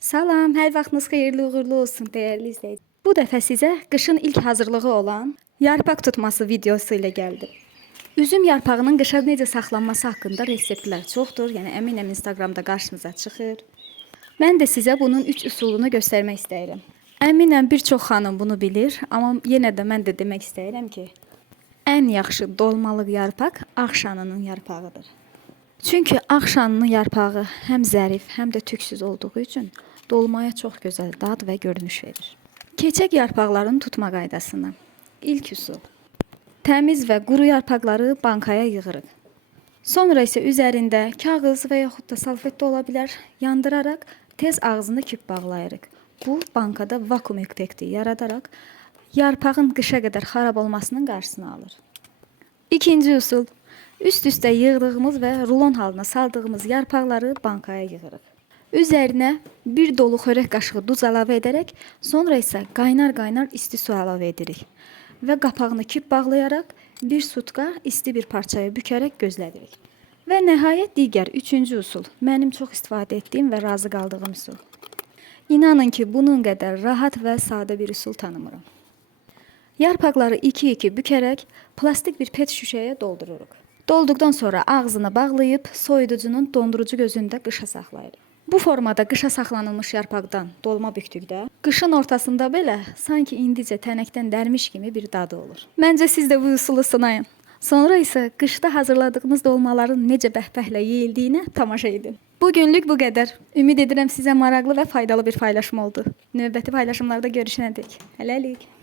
Salam, hər vaxtınız xeyirli uğurlu olsun dəyərli izləyicilər. Bu dəfə sizə qışın ilk hazırlığı olan yarpaq tutması videosu ilə gəldim. Üzüm yarpağının qışa necə saxlanması haqqında reseptlər çoxdur, yəni əminəm Instagramda qarşınıza çıxır. Mən də sizə bunun 3 üsulunu göstərmək istəyirəm. Əminəm bir çox xanım bunu bilir, amma yenə də mən də demək istəyirəm ki, ən yaxşı dolmalıq yarpaq ağşanının yarpağıdır. Çünki ağşanının yarpağı həm zərif, həm də tüksüz olduğu üçün dolmaya çox gözəl dad və görünüş verir. Keçək yarpaqların tutma qaydasına. İlk üsul. Təmiz və quru yarpaqları bankaya yığırıq. Sonra isə üzərində kağız və yaxud da salfet də ola bilər, yandıraraq tez ağzını küp bağlayırıq. Bu, bankada vakum effekti yaradaraq yarpağın qışa qədər xarab olmasının qarşısını alır. İkinci üsul. Üst-üstə yığdığımız və rulon halına saldığımız yarpaqları bankaya yığırıq. Üzərinə bir dolu xörək qaşığı duz əlavə edərək, sonra isə qaynar isti su əlavə edirik. Və qapağını küp bağlayaraq bir sutka isti bir parçaya bükərək gözlədirik. Və nəhayət digər üçüncü üsul, mənim çox istifadə etdiyim və razı qaldığım üsul. İnanın ki, bunun qədər rahat və sadə bir üsul tanımıram. Yarpaqları 2-2 bükərək plastik bir pet şüşəyə doldururuq. Dolduqdan sonra ağzını bağlayıb soyuducunun dondurucu gözündə qışa saxlayırıq. Bu formada qışa saxlanılmış yarpaqdan dolma bükdükdə qışın ortasında belə sanki indicə tənəkdən dərmiş kimi bir dadı olur. Məncə siz də bu üsulu sınayın. Sonra isə qışda hazırladığınız dolmaların necə bəhbəhlə yeyildiyinə tamaşa edin. Bu günlük bu qədər. Ümid edirəm sizə maraqlı və faydalı bir paylaşım oldu. Növbəti paylaşımlarda görüşənədək. Hələlik.